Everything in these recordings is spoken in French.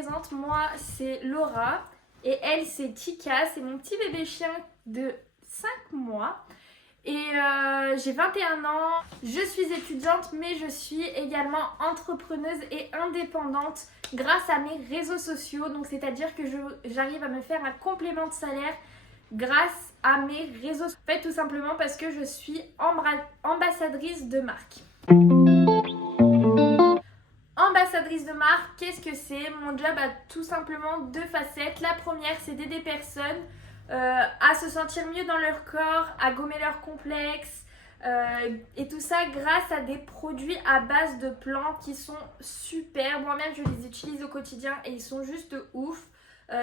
présente, moi c'est Laura et elle c'est Tika, c'est mon petit bébé chien de 5 mois. Et j'ai 21 ans, je suis étudiante mais je suis également entrepreneuse et indépendante grâce à mes réseaux sociaux. Donc c'est-à-dire que j'arrive à me faire un complément de salaire grâce à mes réseaux sociaux. En fait tout simplement parce que je suis ambassadrice de marque. Ambassadrice de marque, qu'est-ce que c'est? Mon job a tout simplement deux facettes. La première, c'est d'aider personnes à se sentir mieux dans leur corps, à gommer leurs complexes et tout ça grâce à des produits à base de plantes qui sont super. Moi-même, je les utilise au quotidien et ils sont juste ouf.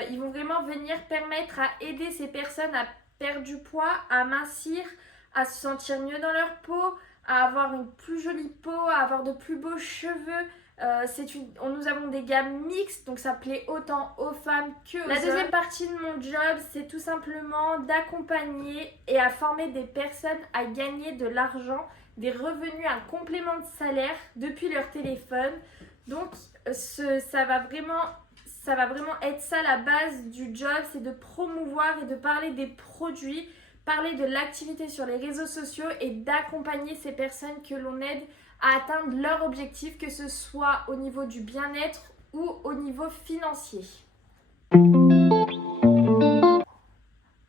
Ils vont vraiment venir permettre à aider ces personnes à perdre du poids, à mincir, à se sentir mieux dans leur peau, à avoir une plus jolie peau, à avoir de plus beaux cheveux. Nous avons des gammes mixtes, donc ça plaît autant aux femmes que aux hommes. La deuxième partie de mon job, c'est tout simplement d'accompagner et à former des personnes à gagner de l'argent, des revenus, un complément de salaire depuis leur téléphone. Donc ça va vraiment être ça la base du job, c'est de promouvoir et de parler des produits, parler de l'activité sur les réseaux sociaux et d'accompagner ces personnes que l'on aide à atteindre leur objectif, que ce soit au niveau du bien-être ou au niveau financier.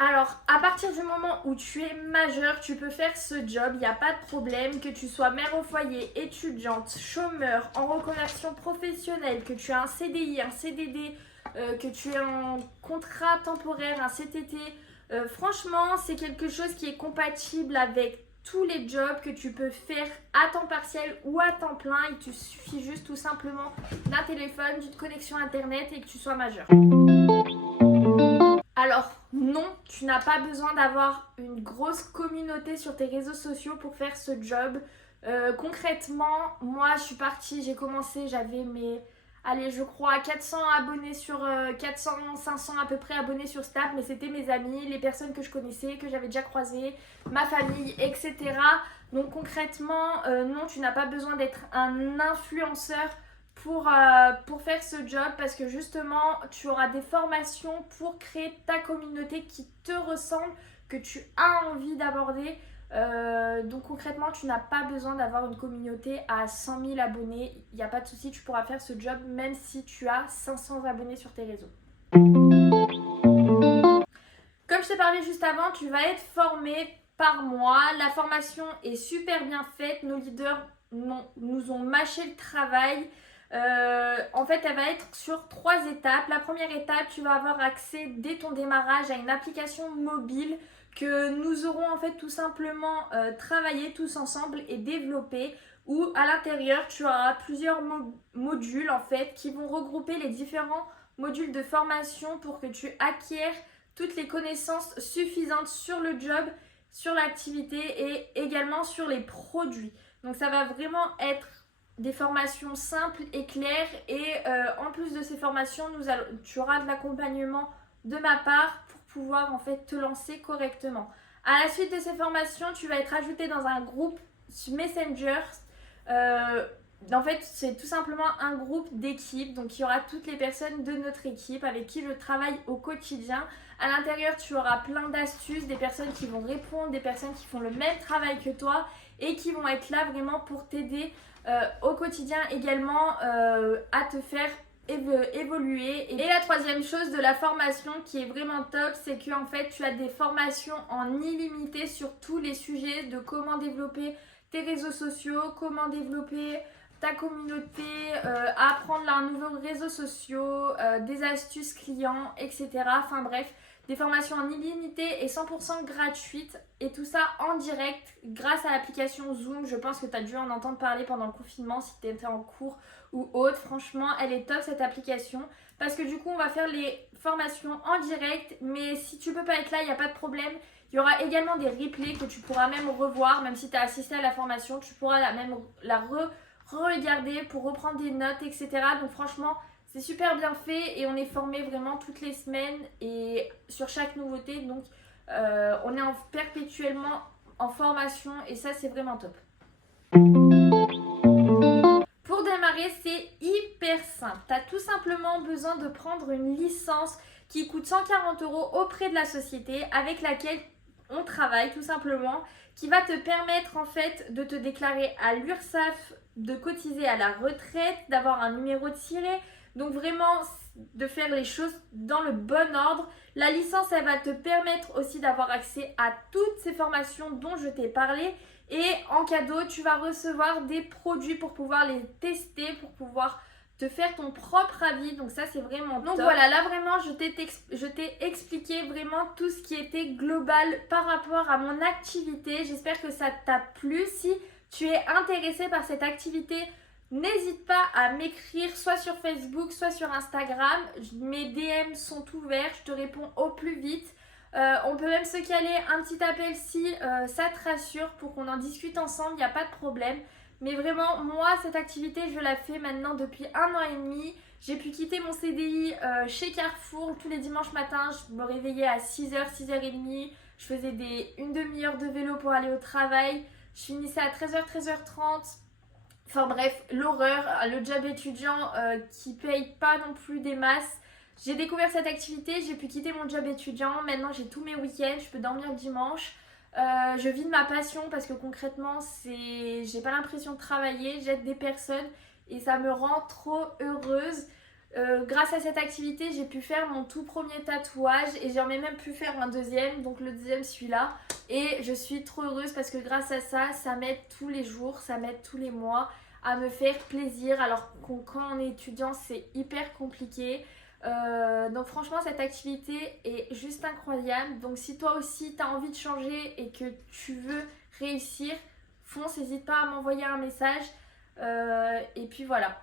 Alors, à partir du moment où tu es majeur, tu peux faire ce job, il n'y a pas de problème, que tu sois mère au foyer, étudiante, chômeur, en reconversion professionnelle, que tu aies un CDI, un CDD, que tu aies un contrat temporaire, un CTT. Franchement, c'est quelque chose qui est compatible avec tous les jobs que tu peux faire à temps partiel ou à temps plein. Il te suffit juste tout simplement d'un téléphone, d'une connexion internet et que tu sois majeur. Alors non, tu n'as pas besoin d'avoir une grosse communauté sur tes réseaux sociaux pour faire ce job. Concrètement, moi je suis partie, j'ai commencé, j'avais je crois 400 abonnés sur 500 à peu près abonnés sur Snap, mais c'était mes amis, les personnes que je connaissais, que j'avais déjà croisées, ma famille, etc. Donc concrètement, non, tu n'as pas besoin d'être un influenceur pour faire ce job parce que justement, tu auras des formations pour créer ta communauté qui te ressemble, que tu as envie d'aborder. Donc concrètement tu n'as pas besoin d'avoir une communauté à 100 000 abonnés, il n'y a pas de souci, tu pourras faire ce job même si tu as 500 abonnés sur tes réseaux. Comme je t'ai parlé juste avant, tu vas être formé par moi, la formation est super bien faite, nos leaders nous ont mâché le travail. En fait, elle va être sur 3 étapes. La première étape, tu vas avoir accès dès ton démarrage à une application mobile que nous aurons en fait tout simplement travaillé tous ensemble et développé, où à l'intérieur tu auras plusieurs modules en fait qui vont regrouper les différents modules de formation pour que tu acquières toutes les connaissances suffisantes sur le job, sur l'activité et également sur les produits. Donc ça va vraiment être des formations simples et claires et en plus de ces formations, tu auras de l'accompagnement de ma part pour pouvoir en fait te lancer correctement. À la suite de ces formations, tu vas être ajouté dans un groupe Messenger. En fait, c'est tout simplement un groupe d'équipe. Donc, il y aura toutes les personnes de notre équipe avec qui je travaille au quotidien. À l'intérieur, tu auras plein d'astuces, des personnes qui vont répondre, des personnes qui font le même travail que toi et qui vont être là vraiment pour t'aider au quotidien également à te faire évoluer. Et la troisième chose de la formation qui est vraiment top, c'est que en fait tu as des formations en illimité sur tous les sujets de comment développer tes réseaux sociaux, comment développer ta communauté, apprendre un nouveau réseau social, des astuces clients, etc. Enfin bref, des formations en illimité et 100% gratuites et tout ça en direct grâce à l'application Zoom. Je pense que tu as dû en entendre parler pendant le confinement si tu étais en cours ou autre. Franchement, elle est top cette application parce que du coup, on va faire les formations en direct, mais si tu peux pas être là, il n'y a pas de problème. Il y aura également des replays que tu pourras même revoir, même si tu as assisté à la formation, tu pourras la regarder pour reprendre des notes, etc. Donc franchement, c'est super bien fait et on est formé vraiment toutes les semaines et sur chaque nouveauté. Donc on est perpétuellement en formation et ça c'est vraiment top. Pour démarrer, c'est hyper simple. Tu as tout simplement besoin de prendre une licence qui coûte 140 € auprès de la société avec laquelle on travaille tout simplement, qui va te permettre en fait de te déclarer à l'URSSAF, de cotiser à la retraite, d'avoir un numéro tiré. Donc vraiment de faire les choses dans le bon ordre. La licence, elle va te permettre aussi d'avoir accès à toutes ces formations dont je t'ai parlé. Et en cadeau, tu vas recevoir des produits pour pouvoir les tester, pour pouvoir te faire ton propre avis. Donc ça, c'est vraiment top. Donc voilà, là vraiment, je t'ai expliqué vraiment tout ce qui était global par rapport à mon activité. J'espère que ça t'a plu. Si tu es intéressé par cette activité, n'hésite pas à m'écrire soit sur Facebook, soit sur Instagram. Mes DM sont ouverts, je te réponds au plus vite. On peut même se caler un petit appel si ça te rassure pour qu'on en discute ensemble, il n'y a pas de problème. Mais vraiment, moi, cette activité, je la fais maintenant depuis 1 an et demi. J'ai pu quitter mon CDI chez Carrefour. Tous les dimanches matins, je me réveillais à 6h, 6h30. Je faisais une demi-heure de vélo pour aller au travail. Je finissais à 13h, 13h30. Enfin bref, l'horreur, le job étudiant qui paye pas non plus des masses. J'ai découvert cette activité, j'ai pu quitter mon job étudiant. Maintenant, j'ai tous mes week-ends, je peux dormir le dimanche. Je vis de ma passion parce que concrètement, j'ai pas l'impression de travailler, j'aide des personnes et ça me rend trop heureuse. Grâce à cette activité, j'ai pu faire mon tout premier tatouage et j'en ai même pu faire un deuxième, donc le deuxième celui-là. Et je suis trop heureuse parce que grâce à ça, ça m'aide tous les jours, ça m'aide tous les mois à me faire plaisir. Alors quand on est étudiant, c'est hyper compliqué. Donc franchement, cette activité est juste incroyable. Donc si toi aussi tu as envie de changer et que tu veux réussir, fonce, n'hésite pas à m'envoyer un message. Et puis voilà.